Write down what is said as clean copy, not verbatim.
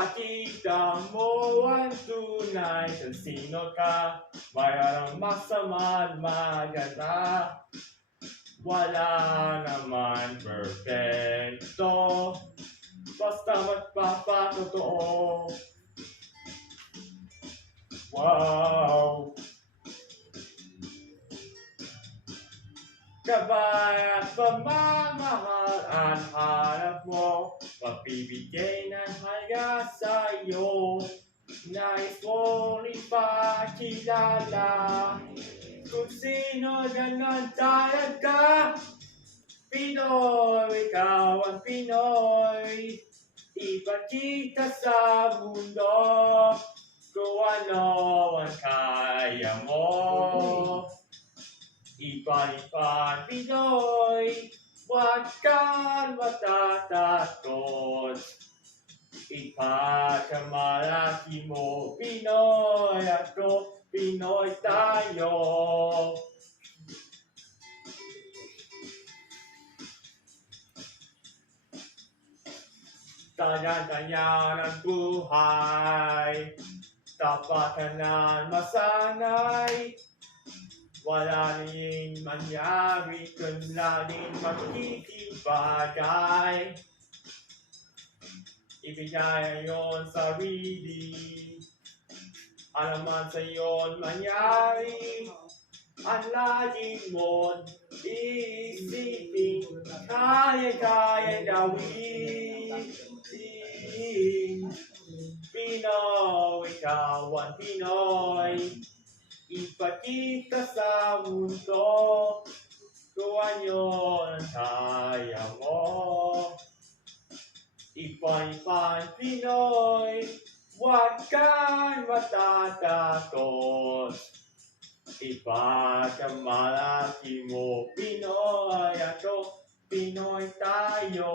Ipakita mo ang tunay kung sino ka. Mayroong masama at maganda. Wala naman perfecto, basta magpapatotoo. Wow! Gabay at pagmamahal ang hanap mo, magbibigay ng halaga sa'yo. Nais mong ipakilala kung sino ganon talaga. Pinoy, ikaw ang Pinoy. Ipakita sa mundo kung ano ang kaya mo. Ipan Pinoy, huwag kang matatakot. Ipagkamalaki mo, Pinoy ako, Pinoy tayo. Kanya-kanya ng buhay, tapatanan masanay. Wala rin mangyari kung laging makikibagay. Ibigay ayon sarili, alam man sa'yo'n mangyari. Ang laging mo't isipin, kaya-kaya gawin. Pinoy, ikaw ang Pinoy. Ipakita sa mundo kung ano ang kaya mo. Ipan Pinoy, huwag kang matatakot. Ipagkamalaki mo, Pinoy ako, Pinoy tayo.